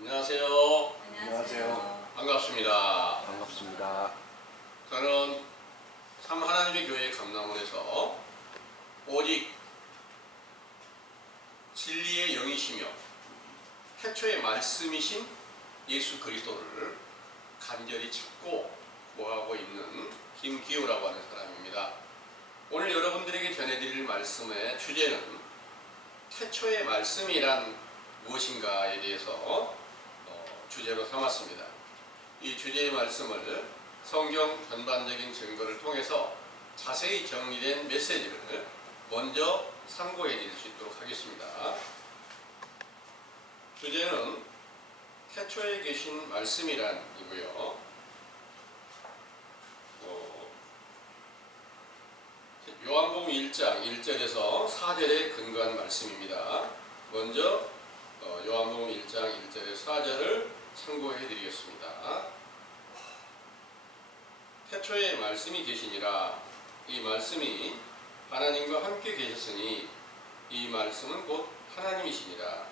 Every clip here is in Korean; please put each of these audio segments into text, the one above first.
안녕하세요. 안녕하세요. 반갑습니다. 반갑습니다. 저는 참 하나님의 교회 감남원에서 오직 진리의 영이시며 태초의 말씀이신 예수 그리스도를 간절히 찾고 구하고 있는 김기호라고 하는 사람입니다. 오늘 여러분들에게 전해드릴 말씀의 주제는 태초의 말씀이란 무엇인가에 대해서 주제로 삼았습니다. 이 주제의 말씀을 성경 전반적인 증거를 통해서 자세히 정리된 메시지를 먼저 참고해 드릴 수 있도록 하겠습니다. 주제는 태초에 계신 말씀이란 이고요. 요한복음 1장 1절에서 4절에 근거한 말씀입니다. 먼저 요한복음 1장 1절에 4절을 참고해 드리겠습니다. 태초에 말씀이 계시니라. 이 말씀이 하나님과 함께 계셨으니 이 말씀은 곧 하나님이시니라.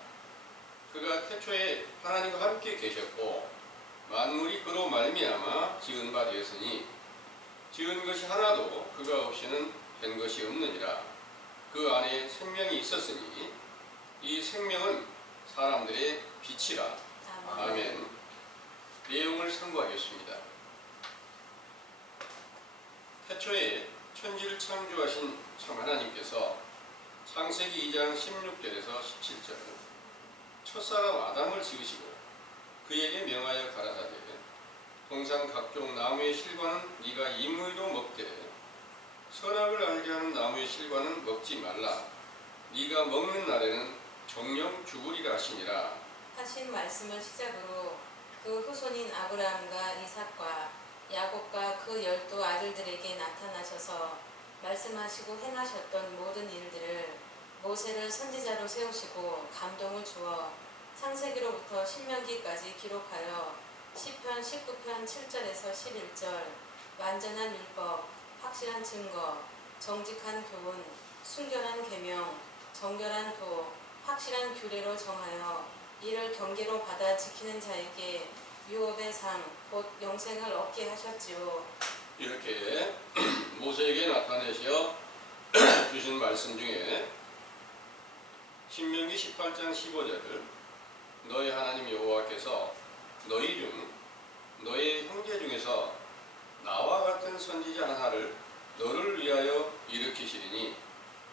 그가 태초에 하나님과 함께 계셨고 만물이 그로 말미암아 지은 바 되었으니 지은 것이 하나도 그가 없이는 된 것이 없느니라. 그 안에 생명이 있었으니 이 생명은 사람들의 빛이라. 아멘. 내용을 참고하겠습니다. 태초에 천지를 창조하신 참 하나님께서 창세기 2장 16절에서 17절 첫사람 아담을 지으시고 그에게 명하여 가라사대 동산 각종 나무의 실과는 네가 임의로 먹되 선악을 알게 하는 나무의 실과는 먹지 말라. 네가 먹는 날에는 정령 죽으리라 하시니라. 하신 말씀을 시작으로 그 후손인 아브라함과 이삭과 야곱과 그 12 아들들에게 나타나셔서 말씀하시고 행하셨던 모든 일들을 모세를 선지자로 세우시고 감동을 주어 창세기로부터 신명기까지 기록하여 시편 19편 7절에서 11절 완전한 율법, 확실한 증거, 정직한 교훈, 순결한 계명, 정결한 도, 확실한 규례로 정하여 이를 경계로 받아 지키는 자에게 유업의 상, 곧 영생을 얻게 하셨지요. 이렇게 모세에게 나타내셔 주신 말씀 중에 신명기 18장 15절을 너희 하나님 여호와께서 너희 중 너의 형제 중에서 나와 같은 선지자 하나를 너를 위하여 일으키시리니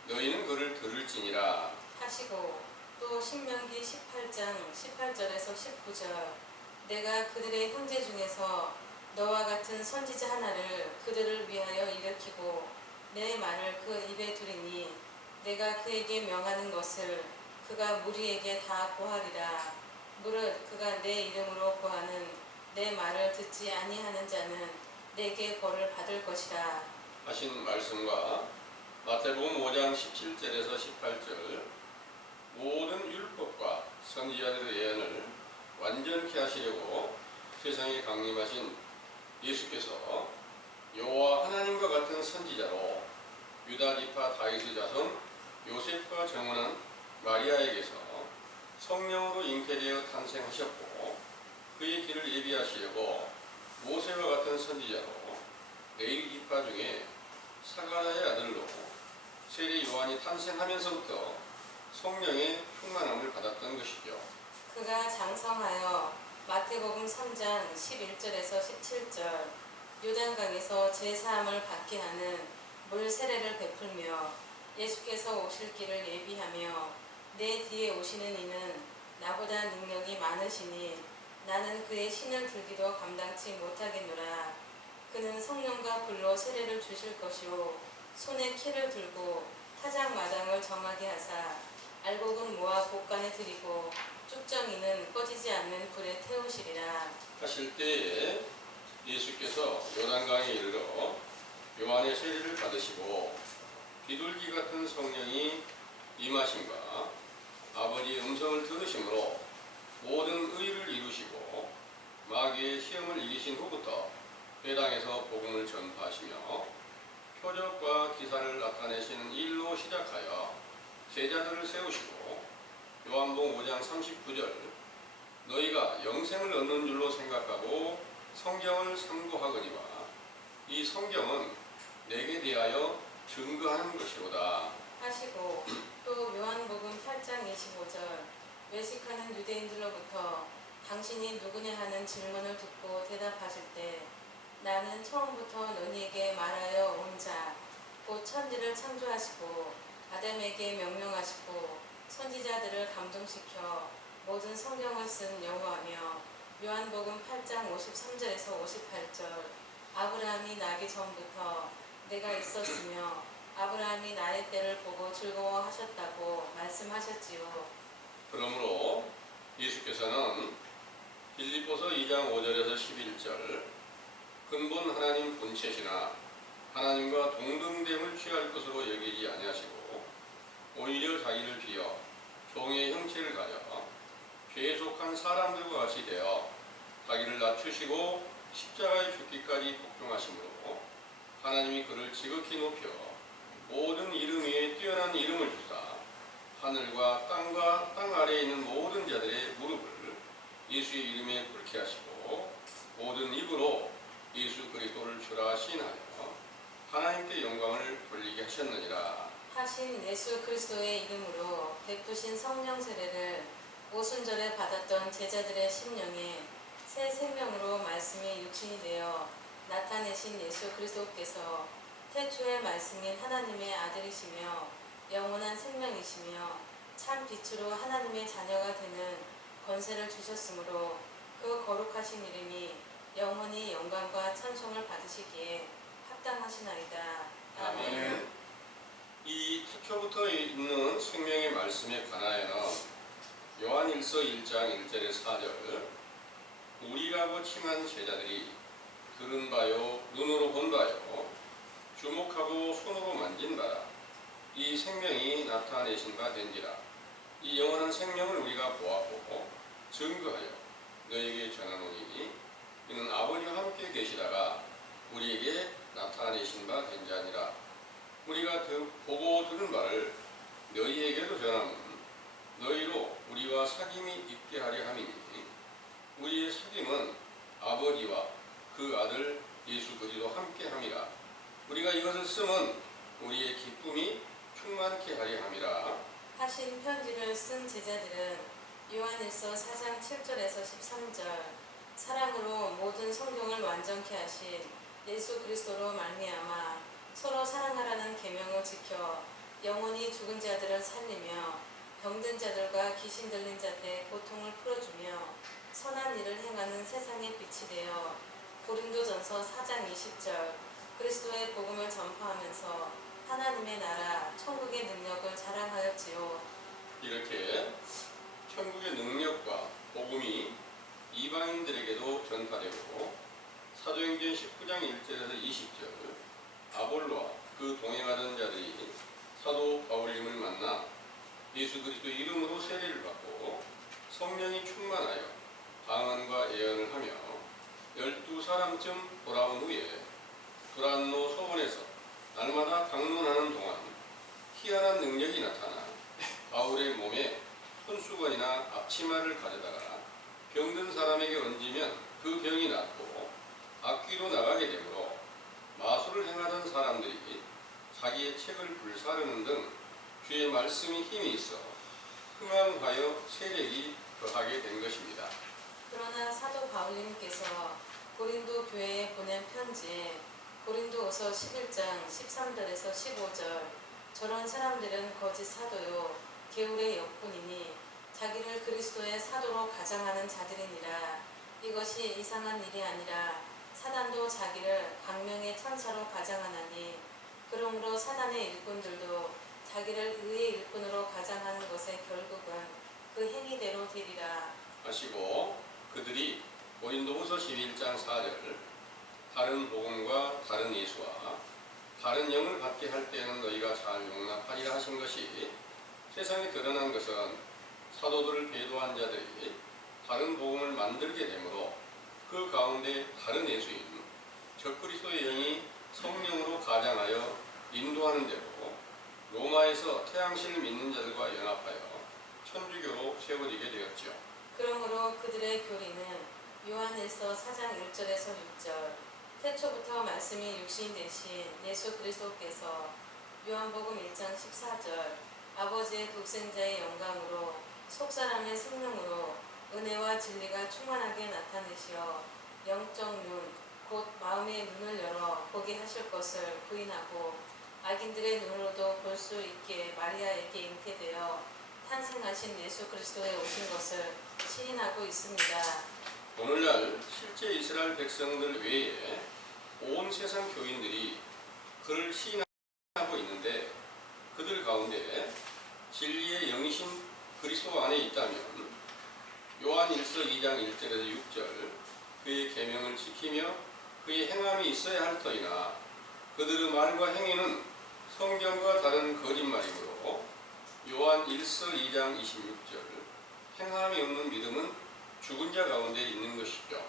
너희는 그를 들을지니라 하시고 또 신명기 18장 18절에서 19절 내가 그들의 형제 중에서 너와 같은 선지자 하나를 그들을 위하여 일으키고 내 말을 그 입에 두리니 내가 그에게 명하는 것을 그가 무리에게 다 고하리라. 무릇 그가 내 이름으로 고하는 내 말을 듣지 아니하는 자는 내게 벌을 받을 것이라 하신 말씀과 마태복음 5장 17절에서 18절 모든 율법과 선지자들의 예언을 완전케 하시려고 세상에 강림하신 예수께서 여호와 하나님과 같은 선지자로 유다 지파 다윗의 자손 요셉과 정혼한 마리아에게서 성령으로 잉태되어 탄생하셨고 그의 길을 예비하시려고 모세와 같은 선지자로 레위 지파 중에 사가랴의 아들로 세례 요한이 탄생하면서부터 성령의 충만함을 받았던 것이죠. 그가 장성하여 마태복음 3장 11절에서 17절 요단강에서 제사함을 받게 하는 물 세례를 베풀며 예수께서 오실 길을 예비하며 내 뒤에 오시는 이는 나보다 능력이 많으시니 나는 그의 신을 들기도 감당치 못하겠노라. 그는 성령과 불로 세례를 주실 것이요 손에 키를 들고 타작 마당을 정하게 하사 알곡은 모아 곳간에 들이고 쭉정이는 꺼지지 않는 불에 태우시리라. 하실 때에 예수께서 요단강에 이르러 요한의 세례를 받으시고 비둘기 같은 성령이 임하심과 아버지의 음성을 들으심으로 모든 의를 이루시고 마귀의 시험을 이기신 후부터 회당에서 복음을 전파하시며 표적과 기사를 나타내시는 일로 시작하여 제자들을 세우시고 요한복음 5장 39절 너희가 영생을 얻는 줄로 생각하고 성경을 참고하거니와 이 성경은 내게 대하여 증거하는 것이로다 하시고 또 요한복음 8장 25절 외식하는 유대인들로부터 당신이 누구냐 하는 질문을 듣고 대답하실 때 나는 처음부터 너희에게 말하여 온 자 곧 천지를 창조하시고 아담에게 명령하시고 선지자들을 감동시켜 모든 성경을 쓴 여호와며 요한복음 8장 53절에서 58절 아브라함이 나기 전부터 내가 있었으며 아브라함이 나의 때를 보고 즐거워하셨다고 말씀하셨지요. 그러므로 예수께서는 빌립보서 2장 5절에서 11절 근본 하나님 본체시나 하나님과 동등됨을 취할 것으로 여기지 아니하시고 오히려 자기를 비어 종의 형체를 가져 죄에 속한 사람들과 같이 되어 자기를 낮추시고 십자가에 죽기까지 복종하심으로 하나님이 그를 지극히 높여 모든 이름 위에 뛰어난 이름을 주사 하늘과 땅과 땅 아래에 있는 모든 자들의 무릎을 예수의 이름에 꿇게 하시고 모든 입으로 예수 그리스도를 주라 시인하여 하나님께 영광을 돌리게 하셨느니라. 하신 예수 그리스도의 이름으로 베푸신 성령 세례를 오순절에 받았던 제자들의 심령에 새 생명으로 말씀이 육신이 되어 나타내신 예수 그리스도께서 태초의 말씀인 하나님의 아들이시며 영원한 생명이시며 참 빛으로 하나님의 자녀가 되는 권세를 주셨으므로 그 거룩하신 이름이 영원히 영광과 찬송을 받으시기에 합당하시나이다. 아멘. 이 태초부터 있는 생명의 말씀에 관하여는 요한일서 1장 1절에 4절 우리라고 칭한 제자들이 들은 바요 눈으로 본 바요 주목하고 손으로 만진 바라 이 생명이 나타내신 바 된지라 이 영원한 생명을 우리가 보았고 증거하여 너에게 전하노니 이는 아버지와 함께 계시다가 우리에게 나타내신 바 된 자니라 우리가 보고 들은 바를 너희에게도 전하면 너희로 우리와 사귐이 있게 하려 함이니 우리의 사귐은 아버지와 그 아들 예수 그리스도 함께 함이라 우리가 이것을 쓰면 우리의 기쁨이 충만케 하려 함이라 하신 편지를 쓴 제자들은 요한일서 4장 7절에서 13절 사랑으로 모든 성경을 완전케 하신 예수 그리스도로 말미암아 서로 사랑하라는 계명을 지켜 영원히 죽은 자들을 살리며 병든 자들과 귀신 들린 자들의 고통을 풀어주며 선한 일을 행하는 세상의 빛이 되어 고린도전서 4장 20절 그리스도의 복음을 전파하면서 하나님의 나라 천국의 능력을 자랑하였지요. 이렇게 천국의 능력과 복음이 이방인들에게도 전파되고 사도행전 19장 1절에서 20절 아볼로와 그 동행하던 자들이 사도 바울님을 만나 예수 그리스도 이름으로 세례를 받고 성령이 충만하여 방언과 예언을 하며 12사람쯤 돌아온 후에 두란노 소원에서 날마다 강론하는 동안 희한한 능력이 나타나 바울의 몸에 손수건이나 앞치마를 가져다가 병든 사람에게 얹으면 그 병이 낫고 악귀도 나가게 되므로 마술을 행하던 사람들이 자기의 책을 불사르는 등 주의 말씀이 힘이 있어 흥황하여 세력이 더하게 된 것입니다. 그러나 사도 바울님께서 고린도 교회에 보낸 편지에 고린도후서 11장 13절에서 15절 저런 사람들은 거짓 사도요 게으르의 역군이니 자기를 그리스도의 사도로 가장하는 자들이니라 이것이 이상한 일이 아니라 사단도 자기를 광명의 천사로 가장하나니 그러므로 사단의 일꾼들도 자기를 의의 일꾼으로 가장하는 것의 결국은 그 행위대로 되리라 하시고 그들이 고린도후서 11장 4절 다른 복음과 다른 예수와 다른 영을 받게 할 때에는 너희가 잘 용납하리라 하신 것이 세상에 드러난 것은 사도들을 배도한 자들이 다른 복음을 만들게 되므로 그 가운데 다른 예수인 적그리스도의 영이 성령으로 가장하여 인도하는 대로 로마에서 태양신을 믿는 자들과 연합하여 천주교로 세워지게 되었죠. 그러므로 그들의 교리는 요한일서 4장 1절에서 6절 태초부터 말씀이 육신 되신 예수 그리스도께서 요한복음 1장 14절 아버지의 독생자의 영광으로 속사람의 생명으로 은혜와 진리가 충만하게 나타내시어 영적 눈, 곧 마음의 눈을 열어 보게 하실 것을 부인하고 악인들의 눈으로도 볼 수 있게 마리아에게 잉태되어 탄생하신 예수 그리스도에 오신 것을 시인하고 있습니다. 오늘날 실제 이스라엘 백성들 외에 온 세상 교인들이 그를 시인하고 있는데 그들 가운데 진리의 영이신 그리스도 안에 있다면 요한 1서 2장 1절에서 6절 그의 계명을 지키며 그의 행함이 있어야 할 터이나 그들의 말과 행위는 성경과 다른 거짓말이므로 요한 1서 2장 26절 행함이 없는 믿음은 죽은 자 가운데 있는 것이죠.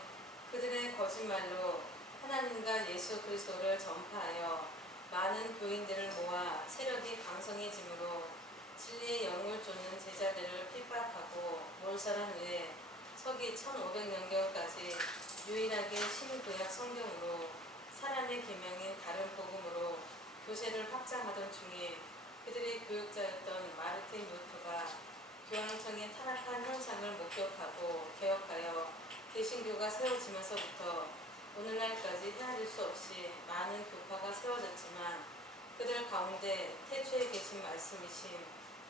그들의 거짓말로 하나님과 예수 그리스도를 전파하여 많은 교인들을 모아 세력이 강성해지므로 진리의 영을 쫓는 제자들을 핍박하고 몰살한 후에 서기 1500년경까지 유일하게 신구약 성경으로 사람의 계명인 다른 복음으로 교세를 확장하던 중에 그들의 교육자였던 마르틴 루터가 교황청의 타락한 현상을 목격하고 개혁하여 개신교가 세워지면서부터 오늘날까지 헤아릴 수 없이 많은 교파가 세워졌지만 그들 가운데 태초에 계신 말씀이신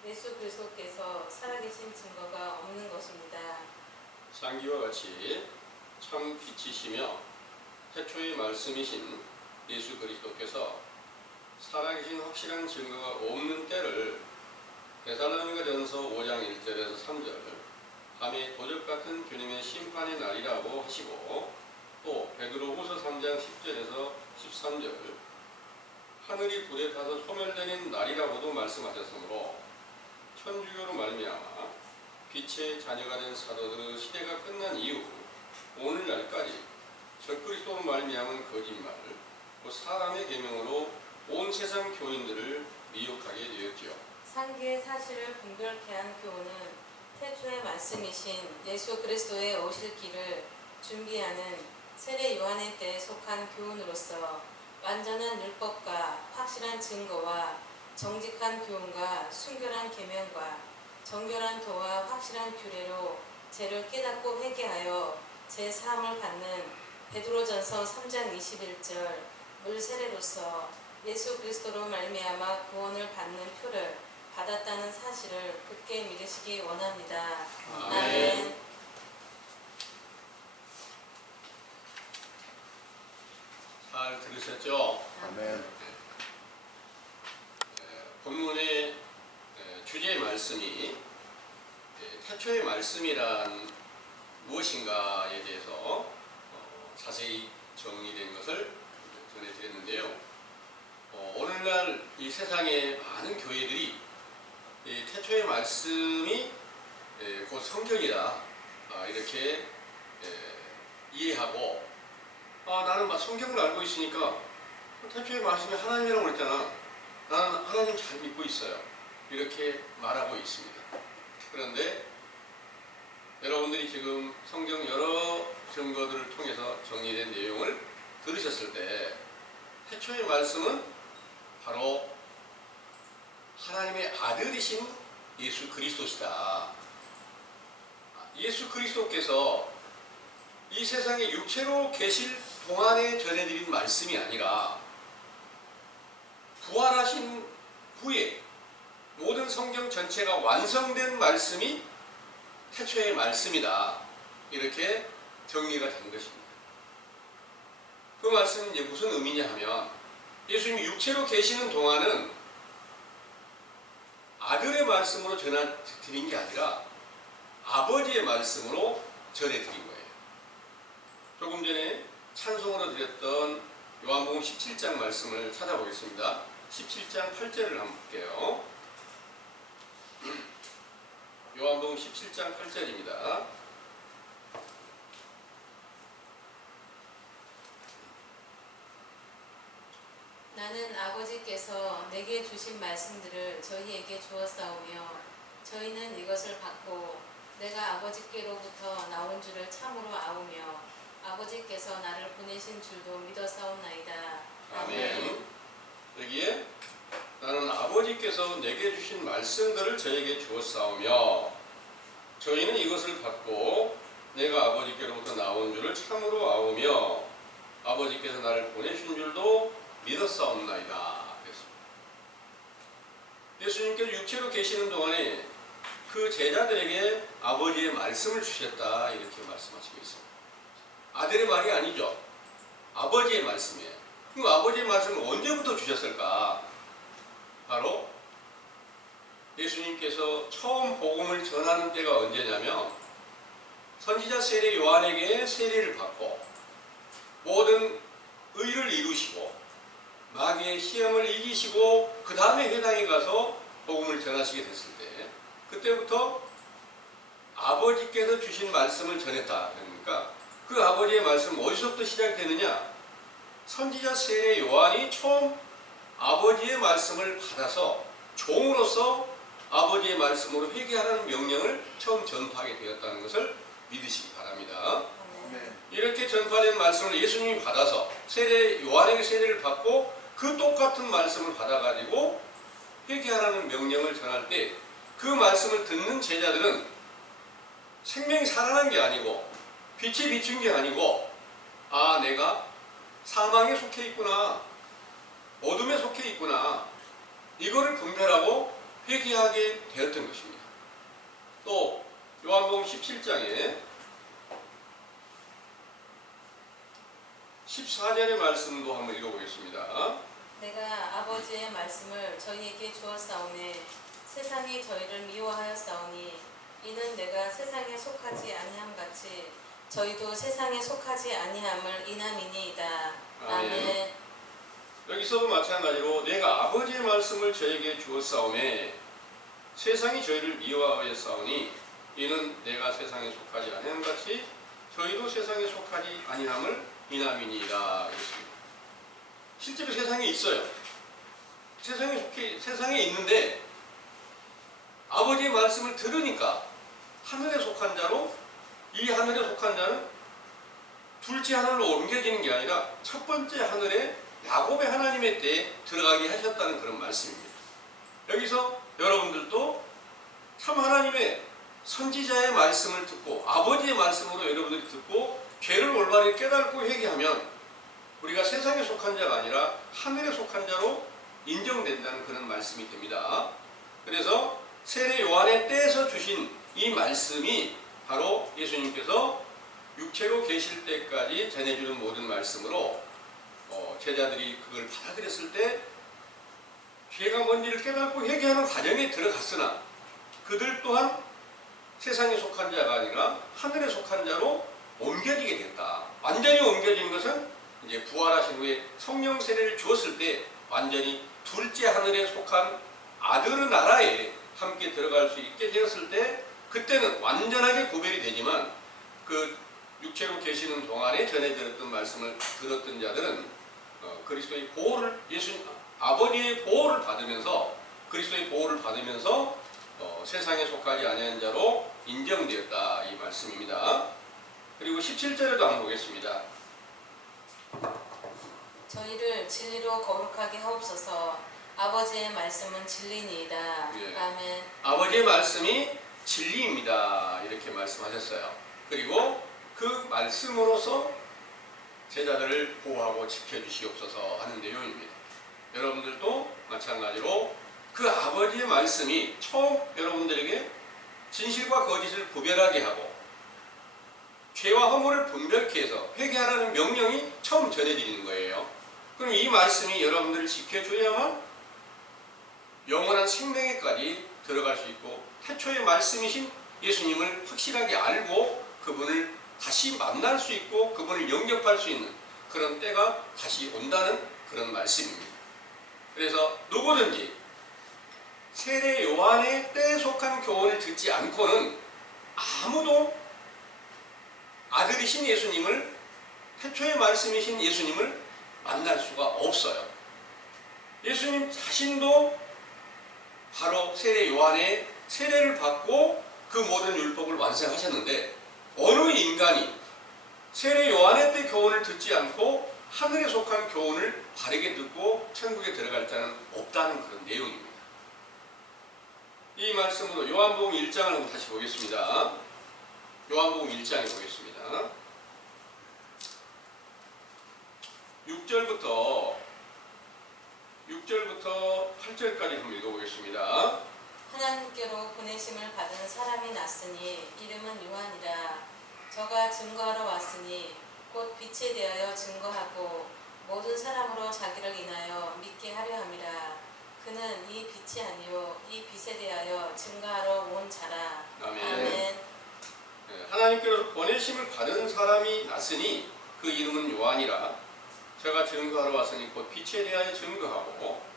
예수 그리스도께서 살아계신 증거가 없는 것입니다. 상기와 같이 참 빛이시며 태초의 말씀이신 예수 그리스도께서 살아계신 확실한 증거가 없는 때를 데살로니가전서 5장 1절에서 3절 밤에 도적 같은 주님의 심판의 날이라고 하시고 또 베드로후서 3장 10절에서 13절 하늘이 불에 타서 소멸되는 날이라고도 말씀하셨으므로 천주교로 말미암아 빛의 자녀가 된 사도들의 시대가 끝난 이후 오늘날까지 적그리스도로 말미암은 거짓말 또 사람의 계명으로 온 세상 교인들을 미혹하게 되었지요. 상기의 사실을 분별케 한 교훈은 태초의 말씀이신 예수 그리스도의 오실 길을 준비하는 세례 요한의 때에 속한 교훈으로서 완전한 율법과 확실한 증거와 정직한 교훈과 순결한 계명과 정결한 도와 확실한 규례로 죄를 깨닫고 회개하여 제3을 받는 베드로전서 3장 21절 물 세례로서 예수 그리스도로 말미암아 구원을 받는 표를 받았다는 사실을 굳게 믿으시기 원합니다. 아멘. 잘 들으셨죠? 아멘. 본문의 주제의 말씀이 태초의 말씀이란 무엇인가에 대해서 자세히 정리된 것을 전해드렸는데요. 오늘날 이 세상의 많은 교회들이 이 태초의 말씀이 곧 성경이다 이렇게 이해하고 나는 막 성경을 알고 있으니까 태초의 말씀이 하나님이라고 그랬잖아. 나는 하나님 잘 믿고 있어요. 이렇게 말하고 있습니다. 그런데 여러분들이 지금 성경 여러 증거들을 통해서 정리된 내용을 들으셨을 때 태초의 말씀은 바로 하나님의 아들이신 예수 그리스도시다. 예수 그리스도께서 이 세상에 육체로 계실 동안에 전해드린 말씀이 아니라 부활하신 후에 모든 성경 전체가 완성된 말씀이 태초의 말씀이다. 이렇게 정리가 된 것입니다. 그 말씀은 이제 무슨 의미냐 하면 예수님이 육체로 계시는 동안은 아들의 말씀으로 전해드린 게 아니라 아버지의 말씀으로 전해드린 거예요. 조금 전에 찬송으로 드렸던 요한복음 17장 말씀을 찾아보겠습니다. 17장 8절을 한번 볼게요. 요한복음 17장 8절입니다. 나는 아버지께서 내게 주신 말씀들을 저희에게 주었사오며 저희는 이것을 받고 내가 아버지께로부터 나온 줄을 참으로 아우며 아버지께서 나를 보내신 줄도 믿었사옵나이다. 아멘. 여기에 나는 아버지께서 내게 주신 말씀들을 저에게 주었사오며 저희는 이것을 받고 내가 아버지께로부터 나온 줄을 참으로 아우며 아버지께서 나를 보내신 줄도 믿었사옵나이다. 그랬습니다. 예수님께서 육체로 계시는 동안에 그 제자들에게 아버지의 말씀을 주셨다 이렇게 말씀하시고 있습니다. 아들의 말이 아니죠. 아버지의 말씀이에요. 그럼 아버지의 말씀을 언제부터 주셨을까? 바로 예수님께서 처음 복음을 전하는 때가 언제냐면 선지자 세례 요한에게 세례를 받고 모든 의를 이루시고 마귀의 시험을 이기시고 그 다음에 회당에 가서 복음을 전하시게 됐을 때 그때부터 아버지께서 주신 말씀을 전했다. 그러니까 그 아버지의 말씀 어디서부터 시작되느냐? 선지자 세례 요한이 처음 아버지의 말씀을 받아서 종으로서 아버지의 말씀으로 회개하라는 명령을 처음 전파하게 되었다는 것을 믿으시기 바랍니다. 아멘. 이렇게 전파된 말씀을 예수님이 받아서 요한에게 세례를 받고 그 똑같은 말씀을 받아가지고 회개하라는 명령을 전할 때 그 말씀을 듣는 제자들은 생명이 살아난 게 아니고 빛이 비춘 게 아니고 아 내가 사망에 속해 있구나 어둠에 속해 있구나 이거를 분별하고 회개하게 되었던 것입니다. 또 요한복음 17장에 14절의 말씀도 한번 읽어보겠습니다. 내가 아버지의 말씀을 저희에게 주었사오매 세상이 저희를 미워하였사오니 이는 내가 세상에 속하지 아니함 같이 저희도 세상에 속하지 아니함을 인함이니이다. 아멘. 여기서도 마찬가지로 내가 아버지의 말씀을 저에게 주었사오매 세상이 저희를 미워하였사오니 이는 내가 세상에 속하지 아니함 같이 저희도 세상에 속하지 아니함을 인함이니이다. 그렇습니다. 실제로 세상에 있어요. 세상에 있는데 아버지의 말씀을 들으니까 하늘에 속한 자로 이 하늘에 속한 자는 둘째 하늘로 옮겨지는 게 아니라 첫 번째 하늘에 야곱의 하나님의 때에 들어가게 하셨다는 그런 말씀입니다. 여기서 여러분들도 참 하나님의 선지자의 말씀을 듣고 아버지의 말씀으로 여러분들이 듣고 죄를 올바르게 깨닫고 회개하면 우리가 세상에 속한 자가 아니라 하늘에 속한 자로 인정된다는 그런 말씀이 됩니다. 그래서 세례 요한의 때에서 주신 이 말씀이 바로 예수님께서 육체로 계실 때까지 전해주는 모든 말씀으로 제자들이 그걸 받아들였을 때 죄가 뭔지를 깨닫고 회개하는 과정에 들어갔으나 그들 또한 세상에 속한 자가 아니라 하늘에 속한 자로 옮겨지게 됐다. 완전히 옮겨진 것은 이제 부활하신 후에 성령 세례를 주었을 때 완전히 둘째 하늘에 속한 아들의 나라에 함께 들어갈 수 있게 되었을 때 그때는 완전하게 구별이 되지만 그 육체로 계시는 동안에 전해드렸던 말씀을 들었던 자들은 그리스도의 보호를 아버지의 보호를 받으면서 그리스도의 보호를 받으면서 세상에 속하지 아니한 자로 인정되었다 이 말씀입니다. 그리고 17절에도 한번 보겠습니다. 저희를 진리로 거룩하게 하옵소서. 아버지의 말씀은 진리니이다. 예. 아멘. 아버지의 말씀이 진리입니다. 이렇게 말씀하셨어요. 그리고 그 말씀으로서 제자들을 보호하고 지켜주시옵소서 하는 내용입니다. 여러분들도 마찬가지로 그 아버지의 말씀이 처음 여러분들에게 진실과 거짓을 구별하게 하고 죄와 허물을 분별케 해서 회개하라는 명령이 처음 전해드리는 거예요. 그럼 이 말씀이 여러분들을 지켜줘야만 영원한 생명에까지 들어갈 수 있고 태초의 말씀이신 예수님을 확실하게 알고 그분을 다시 만날 수 있고 그분을 영접할 수 있는 그런 때가 다시 온다는 그런 말씀입니다. 그래서 누구든지 세례 요한의 때에 속한 교훈을 듣지 않고는 아무도 아들이신 예수님을 태초의 말씀이신 예수님을 만날 수가 없어요. 예수님 자신도 바로 세례 요한의 세례를 받고 그 모든 율법을 완성하셨는데 어느 인간이 세례 요한의 때 교훈을 듣지 않고 하늘에 속한 교훈을 바르게 듣고 천국에 들어갈 자는 없다는 그런 내용입니다. 이 말씀으로 요한복음 1장을 한번 다시 보겠습니다. 요한복음 1장에 보겠습니다. 6절부터 8절까지 한번 읽어보겠습니다. 하나님께로 보내심을 받은 사람이 났으니 이름은 요한이라. 저가 증거하러 왔으니 곧 빛에 대하여 증거하고 모든 사람으로 자기를 인하여 믿게 하려 함이라. 그는 이 빛이 아니요 이 빛에 대하여 증거하러 온 자라. 아멘. 아멘. 하나님께로서 보내심을 받은 사람이 났으니 그 이름은 요한이라. 저가 증거하러 왔으니 곧 빛에 대하여 증거하고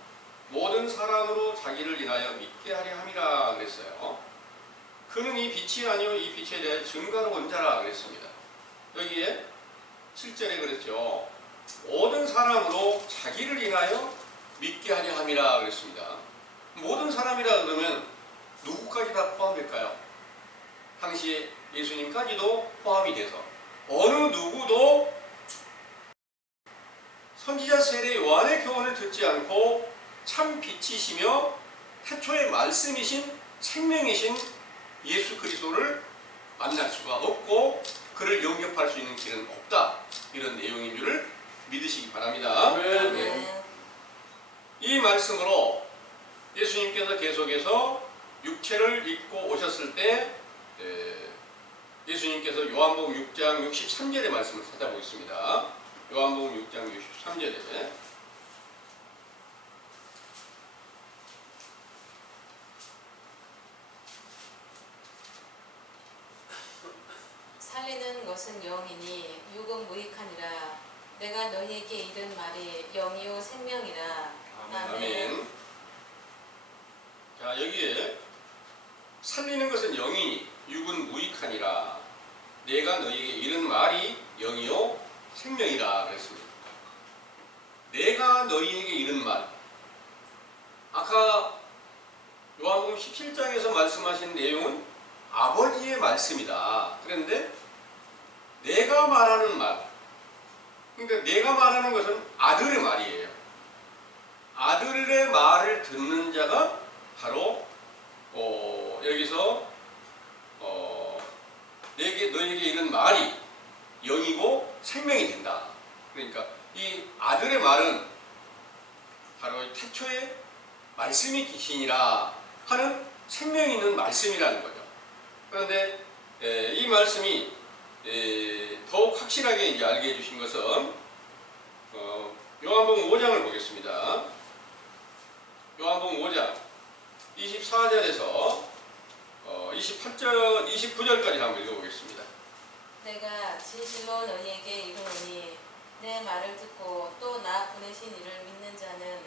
모든 사람으로 자기를 인하여 믿게 하려 함이라 그랬어요. 그는 이 빛이 아니요 이 빛에 대하여 증거하러 온 자라 그랬습니다. 여기에 7절에 그랬죠. 모든 사람으로 자기를 인하여 믿게 하려 함이라 그랬습니다. 모든 사람이라 그러면 누구까지 다 포함될까요? 당시에 예수님까지도 포함이 돼서 어느 누구도 선지자 세례 요한의 교훈을 듣지 않고 참 빛이시며 태초의 말씀이신 생명이신 예수 그리스도를 만날 수가 없고 그를 영접할 수 있는 길은 없다. 이런 내용인 줄을 믿으시기 바랍니다. 아멘. 이 말씀으로 예수님께서 계속해서 육체를 입고 오셨을 때 예수님께서 요한복음 6장 63절의 말씀을 찾아보겠습니다. 요한복음 6장 63절에 살리는 것은 영이니 육은 무익하니라. 내가 너희에게 이른 말이 영이요 생명이라. 아멘. 아멘. 자, 여기에 살리는 것은 영이니 육은 무익하니라. 내가 너희에게 이른 말이 영이요 생명이라 그랬습니다. 내가 너희에게 이른 말. 아까 요한복음 17장에서 말씀하신 내용은 아버지의 말씀이다. 그런데 내가 말하는 말. 그러니까 내가 말하는 것은 아들의 말이에요. 아들의 말을 듣는 자가 바로 여기서 너에게 이런 말이 영이고 생명이 된다. 그러니까 이 아들의 말은 바로 태초에 말씀이 계시니라 하는 생명이 있는 말씀이라는 거죠. 그런데 이 말씀이 더욱 확실하게 이제 알게 해주신 것은 요한복음 5장을 보겠습니다. 요한복음 5장 24절에서 29절까지 한번 읽어보겠습니다. 내가 진실로 너희에게 이르노니 내 말을 듣고 또 나 보내신 이를 믿는 자는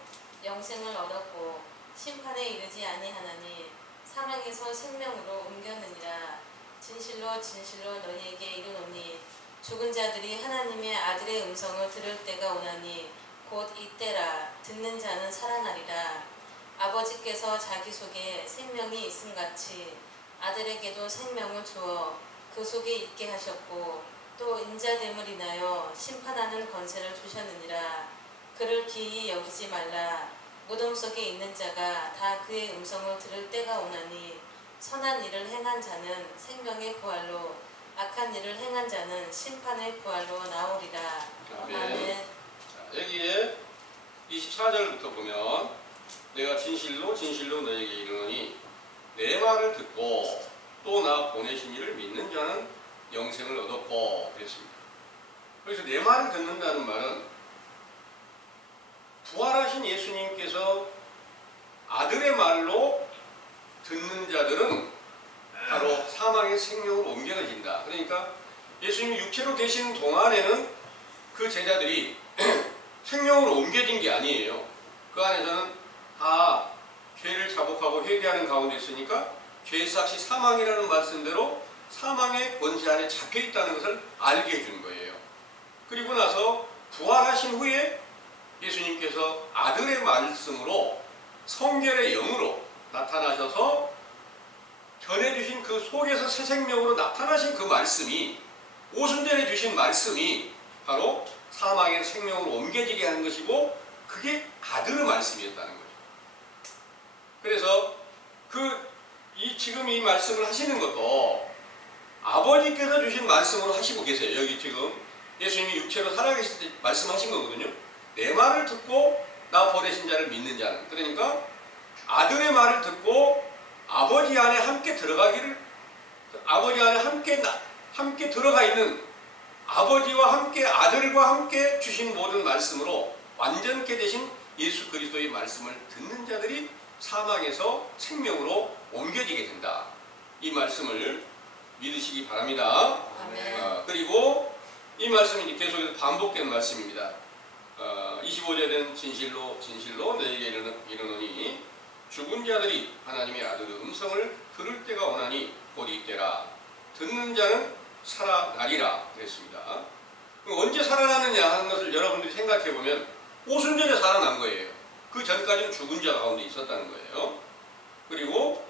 영생을 얻었고 심판에 이르지 아니하나니 사망에서 생명으로 옮겼느니라. 진실로 진실로 너희에게 이르노니 죽은 자들이 하나님의 아들의 음성을 들을 때가 오나니 곧 이때라. 듣는 자는 살아나리라. 아버지께서 자기 속에 생명이 있음같이 아들에게도 생명을 주어 그 속에 있게 하셨고 또 인자됨을 인하여 심판하는 권세를 주셨느니라. 그를 기이 여기지 말라. 무덤 속에 있는 자가 다 그의 음성을 들을 때가 오나니 선한 일을 행한 자는 생명의 부활로 악한 일을 행한 자는 심판의 부활로 나오리라. 아멘. 아멘. 자, 여기에 24절부터 보면 내가 진실로 진실로 너에게 이르노니 내 말을 듣고 또 나 보내신 이를 믿는 자는 영생을 얻었고 그랬습니다. 그래서 내 말을 듣는다는 말은 부활하신 예수님께서 아들의 말로 듣는 자들은 바로 사망의 생명으로 옮겨진다. 그러니까 예수님이 육체로 계시는 동안에는 그 제자들이 생명으로 옮겨진 게 아니에요. 그 안에서는 다 죄를 자복하고 회개하는 가운데 있으니까 죄삭시 사망이라는 말씀대로 사망의 권세 안에 잡혀 있다는 것을 알게 해준 거예요. 그리고 나서 부활하신 후에 예수님께서 아들의 말씀으로 성결의 영으로 나타나셔서 전해주신 그 속에서 새 생명으로 나타나신 그 말씀이, 오순절에 주신 말씀이 바로 사망의 생명으로 옮겨지게 하는 것이고, 그게 아들의 말씀이었다는 거죠. 그래서 지금 이 말씀을 하시는 것도 아버지께서 주신 말씀으로 하시고 계세요. 여기 지금 예수님이 육체로 살아계실 때 말씀하신 거거든요. 내 말을 듣고 나 보내신 자를 믿는 자는, 그러니까 아들의 말을 듣고 아버지 안에 함께 들어가기를, 아버지 안에 함께 들어가 있는, 아버지와 함께 아들과 함께 주신 모든 말씀으로 완전케 되신 예수 그리스도의 말씀을 듣는 자들이 사망에서 생명으로 옮겨지게 된다. 이 말씀을 믿으시기 바랍니다. 아멘. 그리고 이 말씀이 계속해서 반복된 말씀입니다. 25절에는 진실로 너에게 이르노니 죽은 자들이 하나님의 아들의 음성을 들을 때가 오나니 곧 이때라. 듣는 자는 살아나리라 그랬습니다. 언제 살아나느냐 하는 것을 여러분들이 생각해 보면 오순절에 살아난 거예요. 그 전까지는 죽은 자 가운데 있었다는 거예요. 그리고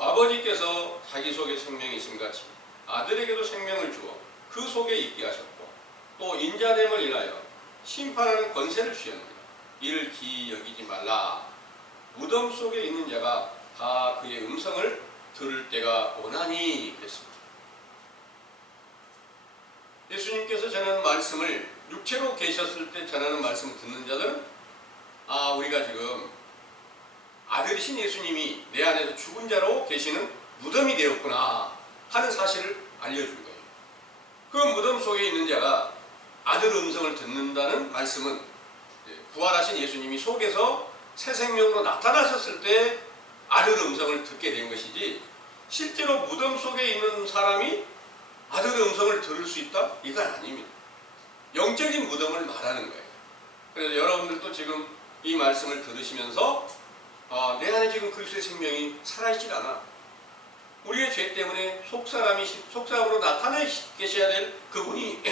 아버지께서 자기 속에 생명이 있음 같이 아들에게도 생명을 주어 그 속에 있게 하셨고, 또 인자됨을 인하여 심판하는 권세를 주셨느니라. 이를 기이 여기지 말라. 무덤 속에 있는 자가 다 그의 음성을 들을 때가 오나니 그랬습니다. 예수님께서 전하는 말씀을 육체로 계셨을 때 전하는 말씀을 듣는 자들은, 우리가 지금 아들이신 예수님이 내 안에서 죽은 자로 계시는 무덤이 되었구나 하는 사실을 알려준 거예요. 그 무덤 속에 있는 자가 아들 음성을 듣는다는 말씀은 부활하신 예수님이 속에서 새 생명으로 나타나셨을 때 아들 음성을 듣게 된 것이지, 실제로 무덤 속에 있는 사람이 아들 음성을 들을 수 있다? 이건 아닙니다. 영적인 무덤을 말하는 거예요. 그래서 여러분들도 지금 이 말씀을 들으시면서 내 안에 지금 그리스도의 생명이 살아있질 않아. 우리의 죄 때문에 속사람으로 나타나 계셔야 될 그분이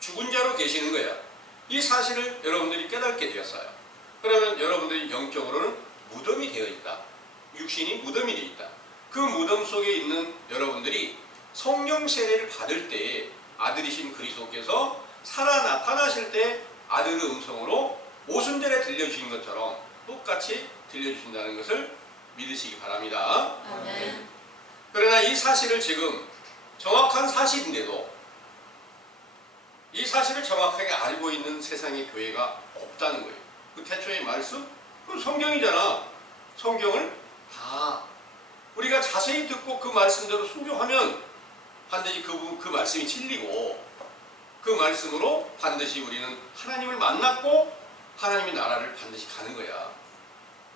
죽은 자로 계시는 거야. 이 사실을 여러분들이 깨닫게 되었어요. 그러면 여러분들이 영적으로는 무덤이 되어 있다. 육신이 무덤이 되어 있다. 그 무덤 속에 있는 여러분들이 성령 세례를 받을 때 아들이신 그리스도께서 살아 나타나실 때 아들의 음성으로 오순절에 들려주신 것처럼 똑같이 들려주신다는 것을 믿으시기 바랍니다. 아멘. 그러나 이 사실을 지금 정확한 사실인데도 이 사실을 정확하게 알고 있는 세상의 교회가 없다는 거예요. 그 태초의 말씀? 그건 성경이잖아. 성경을 다 우리가 자세히 듣고 그 말씀대로 순종하면 반드시 그 말씀이 진리고, 그 말씀으로 반드시 우리는 하나님을 만났고 하나님의 나라를 반드시 가는 거야.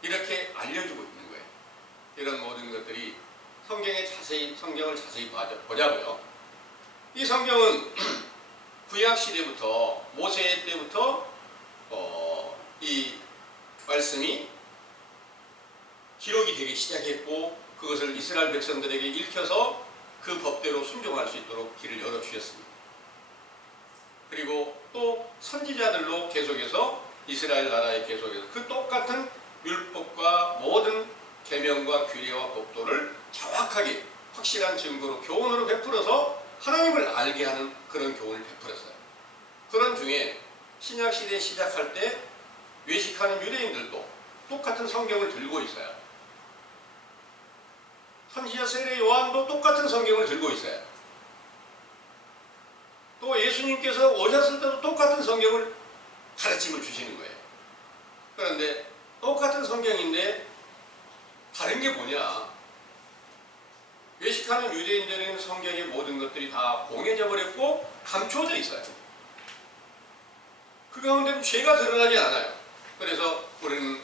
이렇게 알려주고 있는 거예요. 이런 모든 것들이 성경을 자세히 보자고요. 이 성경은 구약 시대부터 모세 때부터 이 말씀이 기록이 되기 시작했고, 그것을 이스라엘 백성들에게 읽혀서 그 법대로 순종할 수 있도록 길을 열어주셨습니다. 그리고 또 선지자들로 계속해서 이스라엘 나라에 계속해서 그 똑같은 율법과 모든 계명과 규례와 법도를 정확하게 확실한 증거로 교훈으로 베풀어서 하나님을 알게 하는 그런 교훈을 베풀었어요. 그런 중에 신약시대 시작할 때 외식하는 유대인들도 똑같은 성경을 들고 있어요. 선지자 세례 요한도 똑같은 성경을 들고 있어요. 또 예수님께서 오셨을 때도 똑같은 성경을 가르침을 주시는 거예요. 그런데 똑같은 성경인데 다른 게 뭐냐? 외식하는 유대인들은 성경의 모든 것들이 다 공해져 버렸고 감추어져 있어요. 그 가운데는 죄가 드러나지 않아요. 그래서 우리는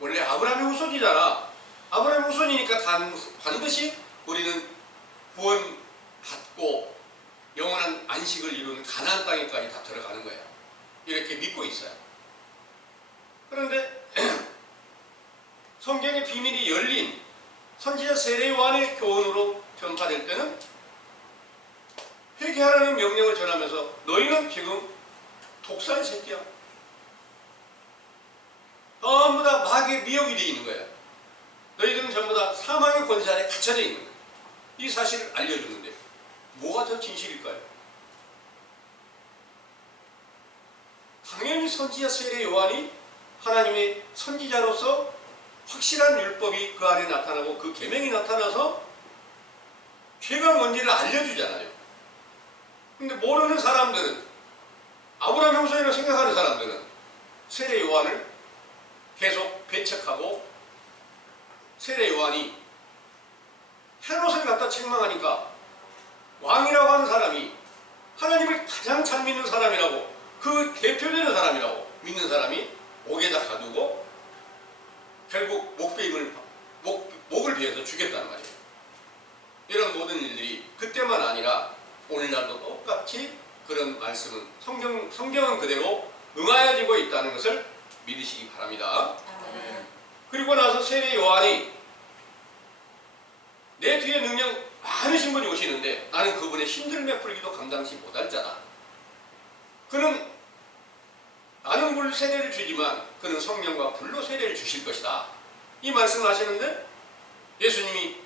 원래 아브라함의 후손이잖아. 아브라함의 후손이니까 반드시 우리는 구원받고 영원한 안식을 이루는 가나안 땅에까지 다 들어가는 거예요. 이렇게 믿고 있어요. 그런데 성경의 비밀이 열린 선지자 세례 요한의 교훈으로 전파될 때는 회개하라는 명령을 전하면서 너희는 지금 독사의 새끼야. 전부 다 마귀의 미혹이 되어 있는 거예요. 너희들은 전부 다 사망의 권세 아래 갇혀져 있는 거예요. 이 사실을 알려주는데 뭐가 더 진실일까요? 당연히 선지자 세례 요한이 하나님의 선지자로서 확실한 율법이 그 안에 나타나고 그 계명이 나타나서 죄가 뭔지를 알려주잖아요. 근데 모르는 사람들은, 아브라함 형상이라고 생각하는 사람들은 세례 요한을 계속 배척하고, 세례 요한이 헤롯을 갖다 책망하니까 왕이라고 하는 사람이 하나님을 가장 잘 믿는 사람이라고, 그 대표되는 사람이라고 믿는 사람이 옥에다 가두고 결국 목을 베어서 죽였다는 말이에요. 이런 모든 일들이 그때만 아니라 오늘날도 똑같이 그런 말씀은 성경은 그대로 응하여지고 있다는 것을 믿으시기 바랍니다. 아멘. 그리고 나서 세례 요한이 내 뒤에 능력 많으신 분이 오시는데 나는 그분의 힘들 베풀기도 감당치 못할 자다. 그는 나는 물 세례를 주지만 그는 성령과 불로 세례를 주실 것이다. 이 말씀을 하시는데 예수님이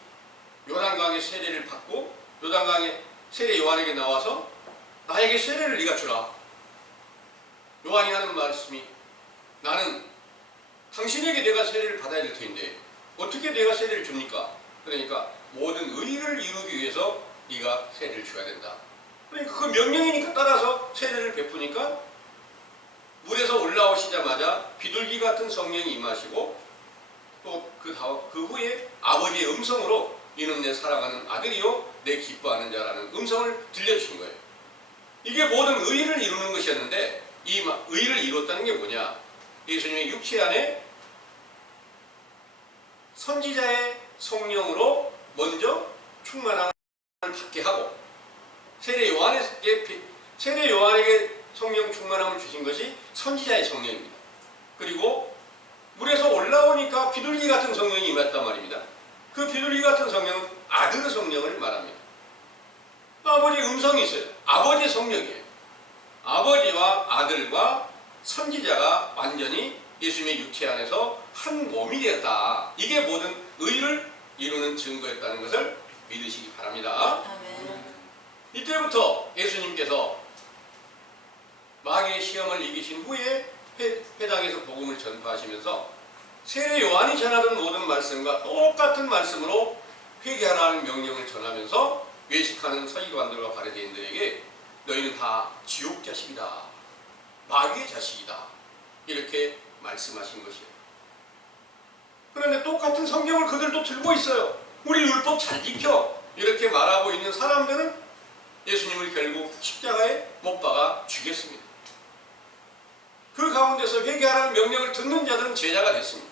요단강에 세례를 받고 요단강에 세례 요한에게 나와서 나에게 세례를 네가 주라. 요한이 하는 말씀이 나는 당신에게 내가 세례를 받아야 될 텐데 어떻게 내가 세례를 줍니까? 그러니까 모든 의를 이루기 위해서 네가 세례를 줘야 된다. 그러니까 그 명령이니까 따라서 세례를 베푸니까 물에서 올라오시자마자 비둘기 같은 성령이 임하시고 또 그 후에 아버지의 음성으로 이는 내 사랑하는 아들이요 내 기뻐하는 자라는 음성을 들려주신 거예요. 이게 모든 의를 이루는 것이었는데 이 의를 이뤘다는 게 뭐냐? 예수님의 육체 안에 선지자의 성령으로 먼저 충만함을 받게 하고 세례 요한에게 성령 충만함을 주신 것이 선지자의 성령입니다. 그리고 물에서 올라오니까 비둘기 같은 성령이 임했단 말입니다. 그 비둘기 같은 성령은 아들의 성령을 말합니다. 아버지의 음성이 있어요. 아버지의 성령이에요. 아버지와 아들과 선지자가 완전히 예수님의 육체 안에서 한 몸이 되었다. 이게 모든 의를 이루는 증거였다는 것을 믿으시기 바랍니다. 아멘. 이때부터 예수님께서 마귀의 시험을 이기신 후에 회당에서 복음을 전파하시면서 세례 요한이 전하던 모든 말씀과 똑같은 말씀으로 회개하라는 명령을 전하면서 외식하는 서기관들과 바리새인들에게 너희는 다 지옥 자식이다. 마귀의 자식이다. 이렇게 말씀하신 것이에요. 그런데 똑같은 성경을 그들도 들고 있어요. 우리 율법 잘 지켜. 이렇게 말하고 있는 사람들은 예수님을 결국 십자가에 못 박아 죽였습니다. 그 가운데서 회개하라는 명령을 듣는 자들은 제자가 됐습니다.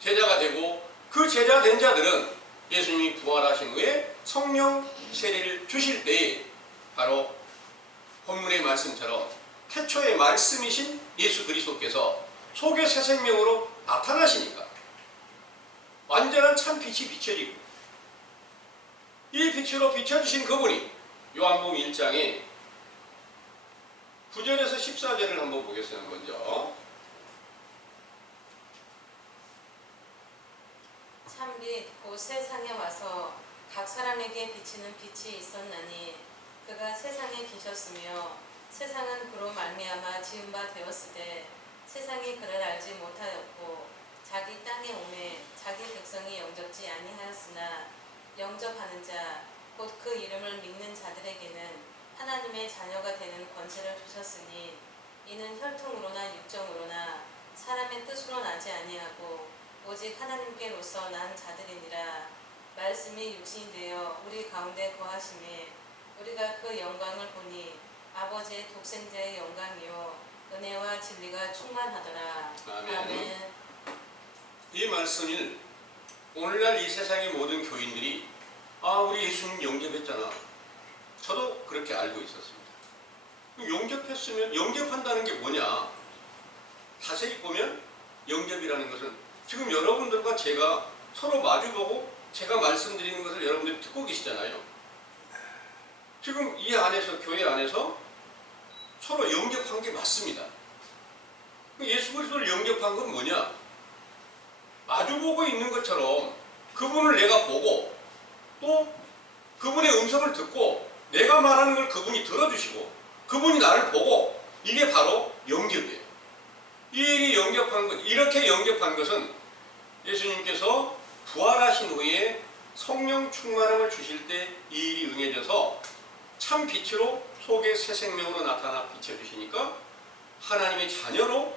제자가 되고 그 제자 된 자들은 예수님이 부활하신 후에 성령 세례를 주실 때에 바로 본문의 말씀처럼 태초의 말씀이신 예수 그리스도께서 속의 새 생명으로 나타나시니까 완전한 참 빛이 비춰지고 이 빛으로 비춰주신 그분이 요한복음 1장에 9절에서 14절을 한번 보겠습니다. 먼저 참빛 곧 세상에 와서 각 사람에게 비치는 빛이 있었나니 그가 세상에 계셨으며 세상은 그로 말미암아 지은 바 되었으되 세상이 그를 알지 못하였고 자기 땅에 오매 자기 백성이 영접지 아니하였으나 영접하는 자 곧 그 이름을 믿는 자들에게는 하나님의 자녀가 되는 권세를 주셨으니 이는 혈통으로나 육정으로나 사람의 뜻으로 나지 아니하고 오직 하나님께로서 난 자들이니라. 말씀이 육신이 되어 우리 가운데 거하심에 우리가 그 영광을 보니 아버지의 독생자의 영광이요 은혜와 진리가 충만하더라. 아멘. 아멘. 이 말씀을 오늘날 이 세상의 모든 교인들이 우리 예수님 영접했잖아. 저도 그렇게 알고 있었습니다. 영접했으면 영접한다는 게 뭐냐? 자세히 보면 영접이라는 것은 지금 여러분들과 제가 서로 마주보고 제가 말씀드리는 것을 여러분들이 듣고 계시잖아요. 지금 이 안에서 교회 안에서 서로 영접한 게 맞습니다. 예수 그리스도를 영접한 건 뭐냐? 마주보고 있는 것처럼 그분을 내가 보고 또 그분의 음성을 듣고 내가 말하는 걸 그분이 들어주시고 그분이 나를 보고 이게 바로 영접이에요. 이 일이 영접한 것, 이렇게 영접한 것은 예수님께서 부활하신 후에 성령 충만함을 주실 때 이 일이 응해져서 참 빛으로 속에 새 생명으로 나타나 비춰주시니까 하나님의 자녀로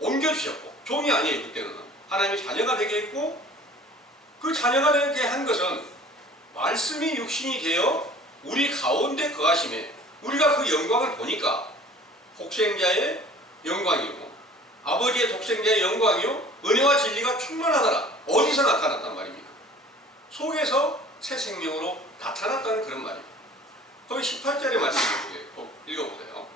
옮겨주셨고, 종이 아니에요. 그때는 하나님의 자녀가 되게 했고, 그 자녀가 되게 한 것은 말씀이 육신이 되어 우리 가운데 거하심에 우리가 그 영광을 보니까 독생자의 영광이고 아버지의 독생자의 영광이요 은혜와 진리가 충만하더라. 어디서 나타났단 말입니까? 속에서 새 생명으로 나타났다는 그런 말입니다. 거기 18절의 말씀을 읽어보세요.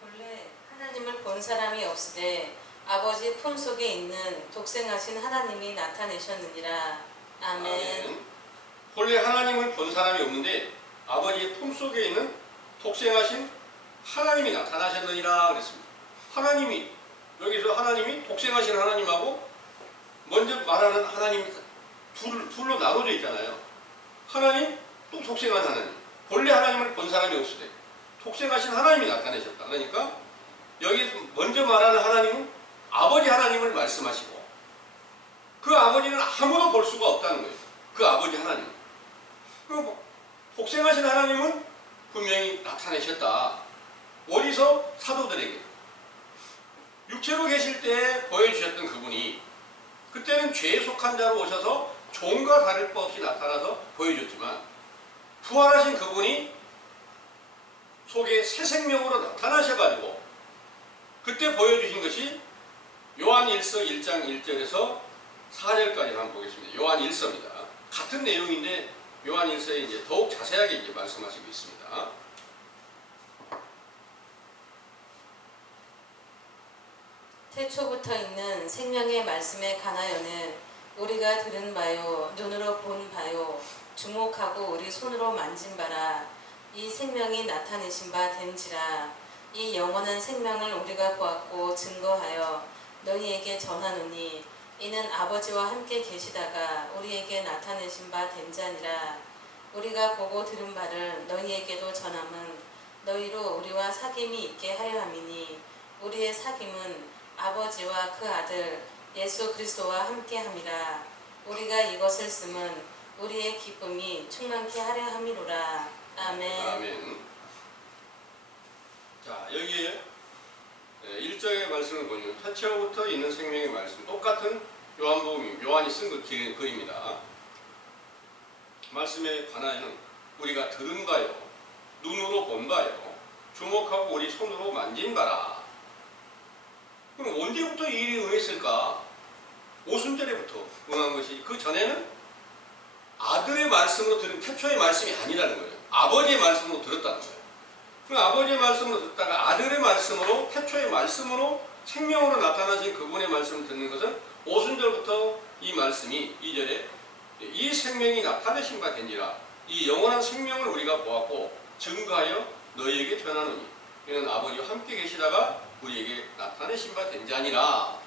본래 하나님을 본 사람이 없으되 아버지 품속에 있는 독생하신 하나님이 나타내셨느니라. 아멘. 본래 하나님을 본 사람이 없는데 아버지의 품속에 있는 독생하신 하나님이 나타나셨느니라 그랬습니다. 하나님이, 여기서 하나님이 독생하신 하나님하고 먼저 말하는 하나님이 둘로 나눠져 있잖아요. 하나님 또 독생한 하나님. 본래 하나님을 본 사람이 없으되 독생하신 하나님이 나타내셨다. 그러니까 여기 먼저 말하는 하나님은 아버지 하나님을 말씀하시고 그 아버지는 아무도 볼 수가 없다는 거예요. 그 아버지 하나님. 그리고 독생하신 하나님은 분명히 나타내셨다. 어디서? 사도들에게. 육체로 계실 때 보여주셨던 그분이 그때는 죄에 속한 자로 오셔서 종과 다를 바 없이 나타나서 보여줬지만 부활하신 그분이 속에 새 생명으로 나타나셔가지고 그때 보여주신 것이 요한 1서 1장 1절에서 4절까지 한번 보겠습니다. 요한 1서입니다. 같은 내용인데 요한 1서에 이제 더욱 자세하게 이제 말씀하시고 있습니다. 태초부터 있는 생명의 말씀에 관하여는 우리가 들은 바요 눈으로 본 바요 주목하고 우리 손으로 만진 바라 이 생명이 나타내신 바 된지라. 이 영원한 생명을 우리가 보았고 증거하여 너희에게 전하노니 이는 아버지와 함께 계시다가 우리에게 나타내신 바 된 자니라. 우리가 보고 들은 바를 너희에게도 전함은 너희로 우리와 사귐이 있게 하려 함이니 우리의 사귐은 아버지와 그 아들 예수 그리스도와 함께 함이라. 우리가 이것을 쓰면 우리의 기쁨이 충만케 하려 함이로라. 아멘. 아멘. 자, 여기에 1절의 말씀을 보면 태초부터 있는 생명의 말씀, 똑같은 요한이 쓴 글입니다. 말씀에 관하여는 우리가 들은 바요 눈으로 본 바요 주목하고 우리 손으로 만진 바라. 그럼 언제부터 이 일이 응했을까? 오순절에부터 응한 것이, 그 전에는 아들의 말씀으로 들은 태초의 말씀이 아니라는 거예요. 아버지의 말씀으로 들었다는 거예요. 그 아버지의 말씀으로 듣다가 아들의 말씀으로, 태초의 말씀으로 생명으로 나타나신 그분의 말씀을 듣는 것은 오순절부터 이 말씀이 2절에 이 생명이 나타내신 바 된지라. 이 영원한 생명을 우리가 보았고 증거하여 너희에게 전하노니 이는 아버지와 함께 계시다가 우리에게 나타내신 바 된 자니라.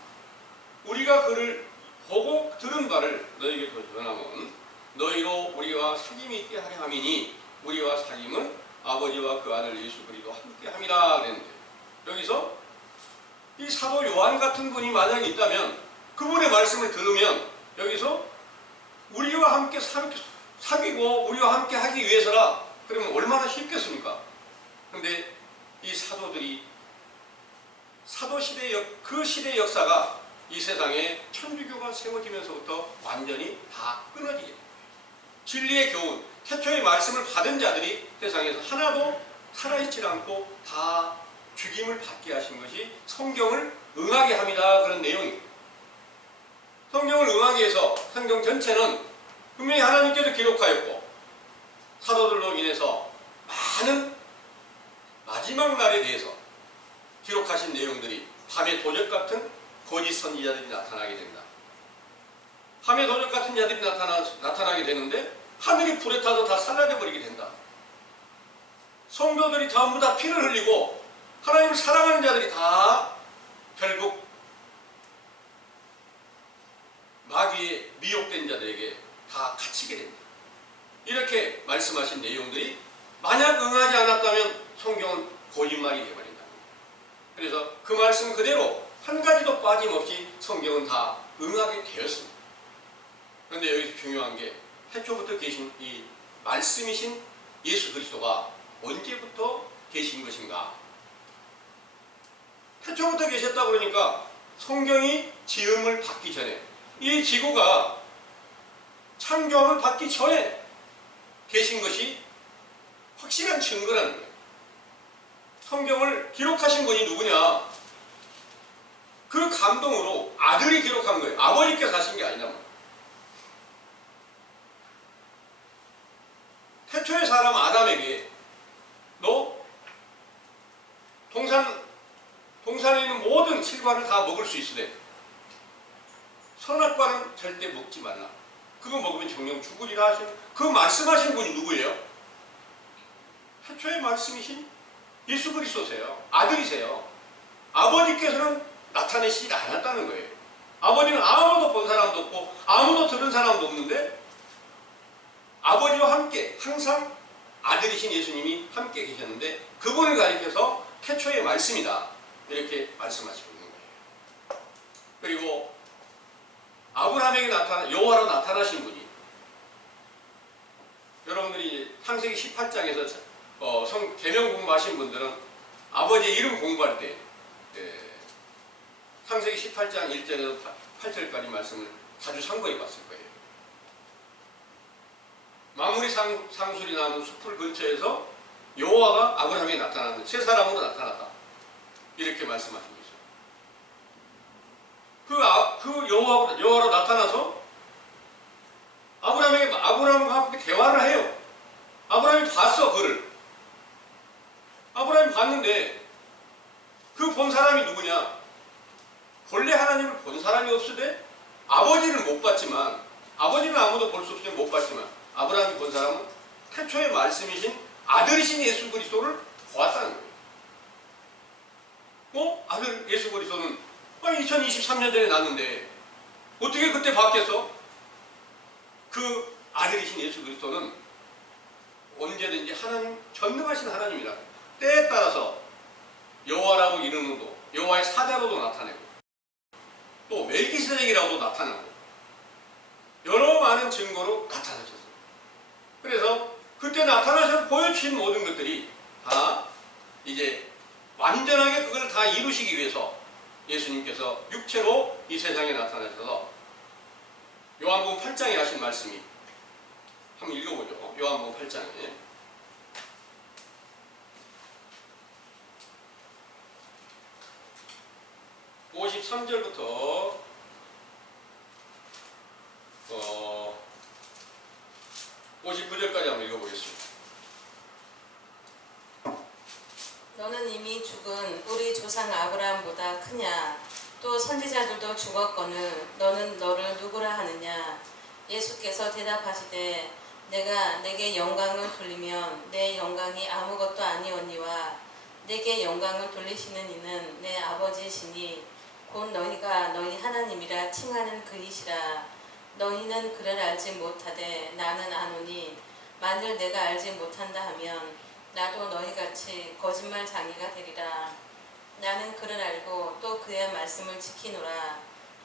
우리가 그를 보고 들은 바를 너희에게 전하면 너희로 우리와 사귐이 있게 하려 함이니 우리와 사귐은 아버지와 그 아들 예수 그리스도 함께 함이라 그랬는데, 여기서 이 사도 요한 같은 분이 만약에 있다면 그분의 말씀을 들으면 여기서 우리와 함께 사귀고 우리와 함께 하기 위해서라 그러면 얼마나 쉽겠습니까? 그런데 이 사도들이 사도시대의 그 시대의 역사가 이 세상에 천주교가 세워지면서부터 완전히 다 끊어지게 됩니다. 진리의 교훈, 태초의 말씀을 받은 자들이 세상에서 하나도 살아있지 않고 다 죽임을 받게 하신 것이 성경을 응하게 합니다. 그런 내용입니다. 성경을 응하게 해서 성경 전체는 분명히 하나님께서 기록하였고 사도들로 인해서 많은 마지막 날에 대해서 기록하신 내용들이 밤의 도적 같은 거짓 선지자들이 나타나게 된다. 밤의 도적 같은 자들이 나타나게 되는데 하늘이 불에 타서 다 사라져 버리게 된다. 성도들이 전부 다 피를 흘리고 하나님을 사랑하는 자들이 다 결국 마귀에 미혹된 자들에게 다 갇히게 됩니다. 이렇게 말씀하신 내용들이 만약 응하지 않았다면 성경은 거짓말이 되어버린다. 그래서 그 말씀 그대로 한 가지도 빠짐없이 성경은 다 응하게 되었습니다. 그런데 여기서 중요한 게 태초부터 계신 이 말씀이신 예수 그리스도가 언제부터 계신 것인가? 태초부터 계셨다 그러니까 성경이 지음을 받기 전에 이 지구가 창조함을 받기 전에 계신 것이 확실한 증거라는 거예요. 성경을 기록하신 분이 누구냐? 그 감동으로 아들이 기록한 거예요. 아버지께서 하신 게 아니란 말이에요. 태초의 사람 아담에게 너 동산에 있는 모든 실과를 다 먹을 수 있으되 선악과는 절대 먹지 말라. 그거 먹으면 정령 죽으리라 하신 그 말씀하신 분이 누구예요? 태초의 말씀이신 예수 그리스도세요. 아들이세요. 아버지께서는 나타내시지 않았다는 거예요. 아버지는 아무도 본 사람도 없고 아무도 들은 사람도 없는데 아버지와 함께 항상 아들이신 예수님이 함께 계셨는데 그분을 가리켜서 태초의 말씀이다 이렇게 말씀하시고 있는 거예요. 그리고 아브라함에게 여호와로 나타나신 분이 여러분들이 창세기 18장에서 계명 공부하신 분들은 아버지의 이름 공부할 때 창세기 18장 1절에서 8절까지 말씀을 자주 참고해 봤을 거예요. 망우리 상수리 나무 숲을 근처에서 여호와가 아브라함에게 나타났는데 세 사람으로 나타났다. 이렇게 말씀하시고 있어요. 그 여호와로 나타나서 아브라함과 함께 대화를 해요. 아브라함이 봤어, 그를. 아브라함이 봤는데 그 본 사람이 누구냐? 본래 하나님을 본 사람이 없으되 아버지를 못 봤지만 아버지는 아무도 볼 수 없으니 못 봤지만 아브라함이 본 사람은 태초의 말씀이신 아들이신 예수 그리스도를 보았다는 거예요. 아들 예수 그리스도는 2023년 전에 났는데 어떻게 그때 봤겠어? 그 아들이신 예수 그리스도는 언제든지 하나님 전능하신 하나님이라 때에 따라서 여호와라고 이름으로도 여호와의 사자로도 나타내고 또 멜기세덱이라고도 나타나고 여러 많은 증거로 나타나셨어요. 그래서 그때 나타나셔서 보여주신 모든 것들이 다 이제 완전하게 그걸 다 이루시기 위해서 예수님께서 육체로 이 세상에 나타나셔서 요한복음 8장에 하신 말씀이 한번 읽어보죠. 요한복음 8장에 53절부터 59절까지 한번 읽어보겠습니다. 너는 이미 죽은 우리 조상 아브라함보다 크냐? 또 선지자들도 죽었거늘 너는 너를 누구라 하느냐? 예수께서 대답하시되 내가 내게 영광을 돌리면 내 영광이 아무것도 아니오니와 내게 영광을 돌리시는 이는 내 아버지시니 곧 너희가 너희 하나님이라 칭하는 그이시라. 너희는 그를 알지 못하되 나는 아노니 만일 내가 알지 못한다 하면 나도 너희같이 거짓말쟁이가 되리라. 나는 그를 알고 또 그의 말씀을 지키노라.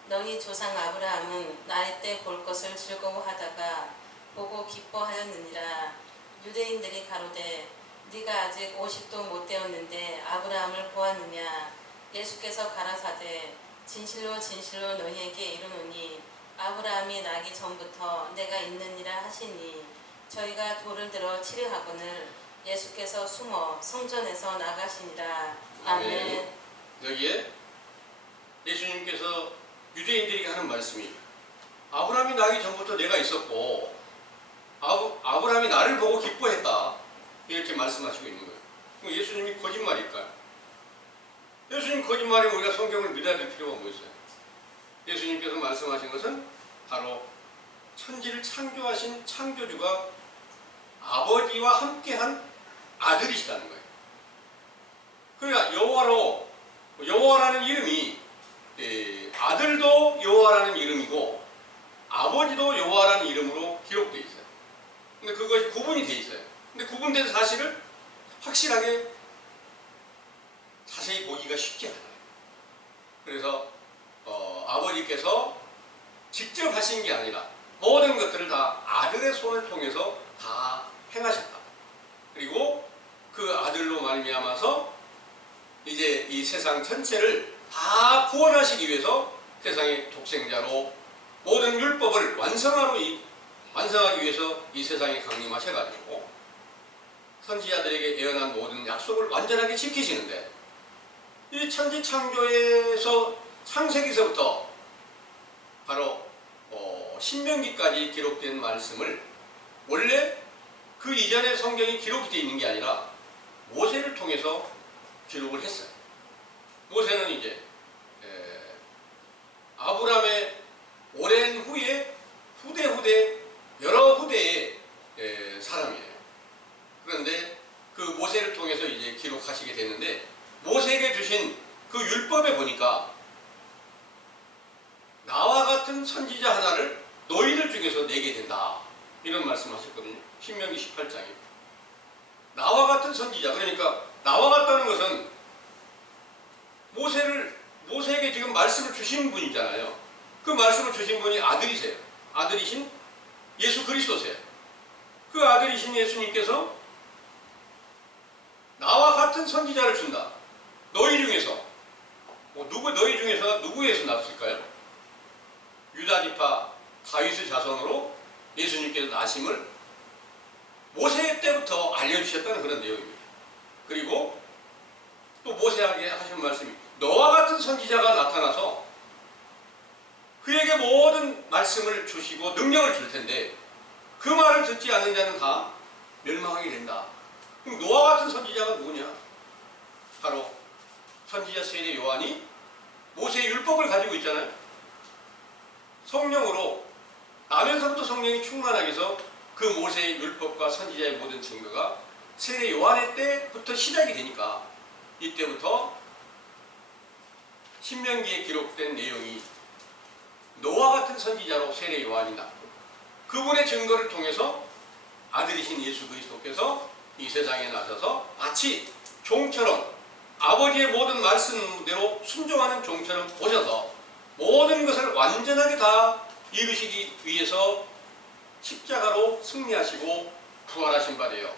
너희 조상 아브라함은 나이 때 볼 것을 즐거워하다가 보고 기뻐하였느니라. 유대인들이 가로되 네가 아직 50도 못 되었는데 아브라함을 보았느냐? 예수께서 가라사대 진실로 진실로 너희에게 이르노니 아브라함이 나기 전부터 내가 있느니라 하시니 저희가 돌을 들어 치려 하거늘 예수께서 숨어 성전에서 나가시니라. 아멘. 여기에 예수님께서 유대인들에게 하는 말씀이 아브라함이 나기 전부터 내가 있었고 아브라함이 나를 보고 기뻐했다 이렇게 말씀하시고 있는 거예요. 그럼 예수님이 거짓말일까요? 예수님 거짓말이면 우리가 성경을 믿어야 될 필요가 뭐 있어요? 예수님께서 말씀하신 것은 바로 천지를 창조하신 창조주가 아버지와 함께한 아들이시다는 거예요. 그러니까 여호와로 여호와라는 이름이 아들도 여호와라는 이름이고 아버지도 여호와라는 이름으로 기록되어 있어요. 근데 그것이 구분이 되어 있어요. 근데 구분된 사실을 확실하게 자세히 보기가 쉽지 않아요. 그래서 아버지께서 직접 하신 게 아니라 모든 것들을 다 아들의 손을 통해서 다 행하셨다. 그리고 그 아들로 말미암아서 이제 이 세상 전체를 다 구원하시기 위해서 세상의 독생자로 모든 율법을 완성하기 위해서 이 세상에 강림하셔가지고 선지자들에게 예언한 모든 약속을 완전하게 지키시는데, 이 천지 창조에서 창세기서부터 바로 신명기까지 기록된 말씀을 원래 그 이전에 성경이 기록이 되어 있는 게 아니라 모세를 통해서 기록을 했어요. 모세는 이제 아브라함의 오랜 후에 후대 여러 후대의 사람이에요. 그런데 그 모세를 통해서 이제 기록하시게 됐는데, 모세에게 주신 그 율법에 보니까 나와 같은 선지자 하나를 너희들 중에서 내게 된다, 이런 말씀하셨거든요. 신명기 18장에 나와 같은 선지자, 그러니까 나와 같다는 것은 모세에게 지금 말씀을 주신 분이잖아요. 그 말씀을 주신 분이 아들이세요. 아들이신 예수 그리스도세요. 그 아들이신 예수님께서 나와 같은 선지자를 준다. 너희 중에서 너희 중에서 누구에서 났을까요? 유다 지파 다윗의 자손으로 예수님께서 나심을 모세 때부터 알려주셨다는 그런 내용입니다. 그리고 또 모세에게 하신 말씀이 너와 같은 선지자가 나타나서 그에게 모든 말씀을 주시고 능력을 줄 텐데 그 말을 듣지 않는 자는 다 멸망하게 된다. 그럼 노아 같은 선지자가 누구냐? 바로 선지자 세례 요한이 모세의 율법을 가지고 있잖아요. 성령으로 나면서부터 성령이 충만하게 해서 그 모세의 율법과 선지자의 모든 증거가 세례 요한의 때부터 시작이 되니까 이때부터 신명기에 기록된 내용이 노아 같은 선지자로 세례 요한이 났고, 그분의 증거를 통해서 아들이신 예수 그리스도께서 이 세상에 나셔서 마치 종처럼 아버지의 모든 말씀대로 순종하는 종처럼 오셔서 모든 것을 완전하게 다 이루시기 위해서 십자가로 승리하시고 부활하신 바 되어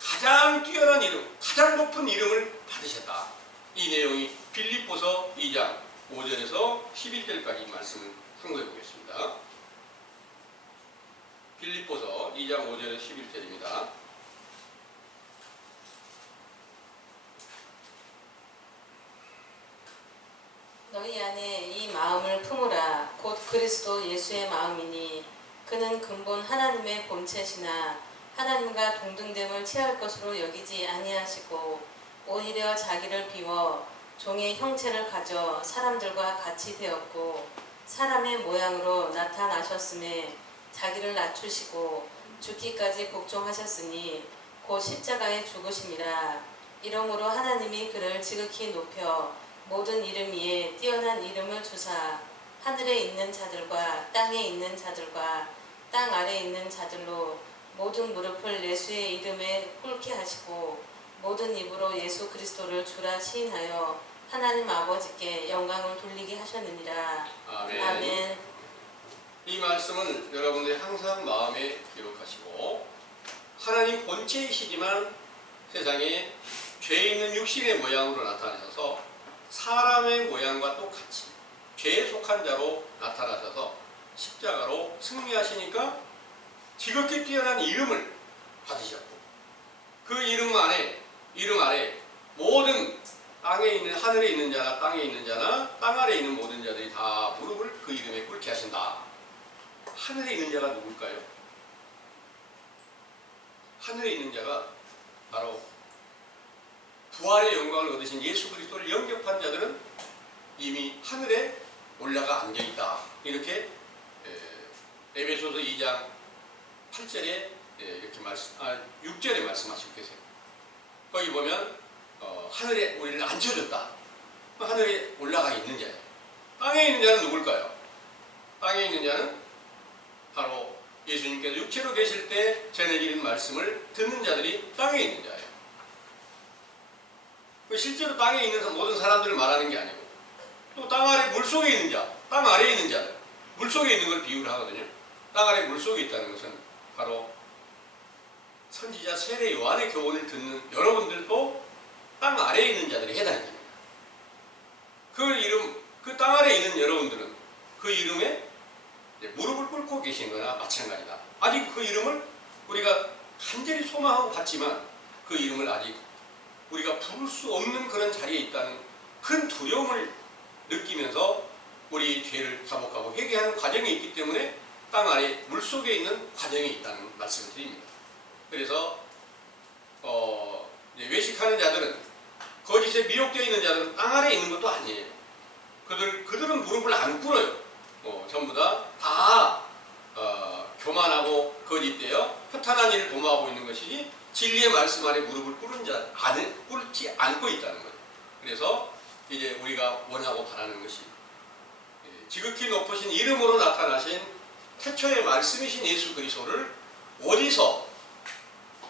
가장 뛰어난 이름, 가장 높은 이름을 받으셨다. 이 내용이 빌립보서 2장 5절에서 11절까지 말씀을 참고해 보겠습니다. 빌립보서 2장 5절에서 11절입니다. 너희 안에 이 마음을 품으라. 곧 그리스도 예수의 마음이니 그는 근본 하나님의 본체시나 하나님과 동등됨을 취할 것으로 여기지 아니하시고 오히려 자기를 비워 종의 형체를 가져 사람들과 같이 되었고 사람의 모양으로 나타나셨음에 자기를 낮추시고 죽기까지 복종하셨으니 곧 십자가에 죽으심이라. 이러므로 하나님이 그를 지극히 높여 모든 이름 위에 뛰어난 이름을 주사 하늘에 있는 자들과 땅에 있는 자들과 땅 아래에 있는 자들로 모든 무릎을 예수의 이름에 꿇게 하시고 모든 입으로 예수 그리스도를 주라 시인하여 하나님 아버지께 영광을 돌리게 하셨느니라. 아멘. 아멘. 이 말씀은 여러분들이 항상 마음에 기록하시고, 하나님 본체이시지만 세상에 죄 있는 육신의 모양으로 나타나셔서 사람의 모양과 똑같이 죄에 속한 자로 나타나셔서 십자가로 승리하시니까 지극히 뛰어난 이름을 받으셨고, 그 이름 아래 모든 땅에 있는, 하늘에 있는 자나 땅에 있는 자나 땅 아래에 있는 모든 자들이 다 무릎을 그 이름에 꿇게 하신다. 하늘에 있는 자가 누굴까요? 하늘에 있는 자가 바로 부활의 영광을 얻으신 예수 그리스도를 영접한 자들은 이미 하늘에 올라가 앉아있다. 이렇게 에베소서 2장 8절에 이렇게 6절에 말씀하시고 계세요. 거기 보면 하늘에 우리를 앉혀줬다. 하늘에 올라가 있는 자예요. 땅에 있는 자는 누굴까요? 땅에 있는 자는 바로 예수님께서 육체로 계실 때 전해지는 말씀을 듣는 자들이 땅에 있는 자예요. 실제로 땅에 있는 모든 사람들을 말하는 게 아니고 또 땅 아래 물속에 있는 자, 땅 아래에 있는 자들, 물속에 있는 걸 비유를 하거든요. 땅 아래 물속에 있다는 것은 바로 선지자 세례 요한의 교훈을 듣는 여러분들도 땅 아래에 있는 자들이 해당됩니다. 그 땅 아래에 있는 여러분들은 그 이름에 무릎을 꿇고 계신 거나 마찬가지다. 아직 그 이름을 우리가 간절히 소망하고 봤지만 그 이름을 아직 우리가 부를 수 없는 그런 자리에 있다는 큰 두려움을 느끼면서 우리 죄를 자복하고 회개하는 과정이 있기 때문에 땅 아래 물속에 있는 과정이 있다는 말씀을 드립니다. 그래서 외식하는 자들은 거짓에 미혹되어 있는 자들은 땅 아래에 있는 것도 아니에요. 그들은 무릎을 안 꿇어요. 전부 다 교만하고 거짓되어 허탄한 일을 도모하고 있는 것이지 진리의 말씀 아래 무릎을 꿇지 않고 있다는 거예요. 그래서 이제 우리가 원하고 바라는 것이 지극히 높으신 이름으로 나타나신 태초의 말씀이신 예수 그리스도를 어디서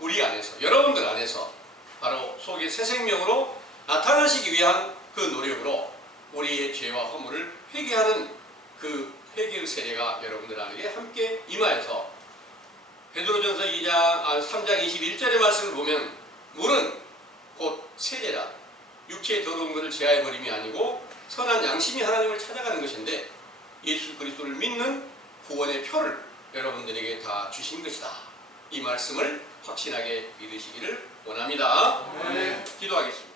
우리 안에서 여러분들 안에서 바로 속의 새 생명으로 나타나시기 위한 그 노력으로 우리의 죄와 허물을 회개하는 그 회개의 세례가 여러분들 안에게 함께 임하여서 베드로전서 3장 21절의 말씀을 보면 물은 곧 세례라 육체의 더러운 것을 제하여버림이 아니고 선한 양심이 하나님을 찾아가는 것인데 예수 그리스도를 믿는 구원의 표를 여러분들에게 다 주신 것이다. 이 말씀을 확신하게 믿으시기를 원합니다. 네. 기도하겠습니다.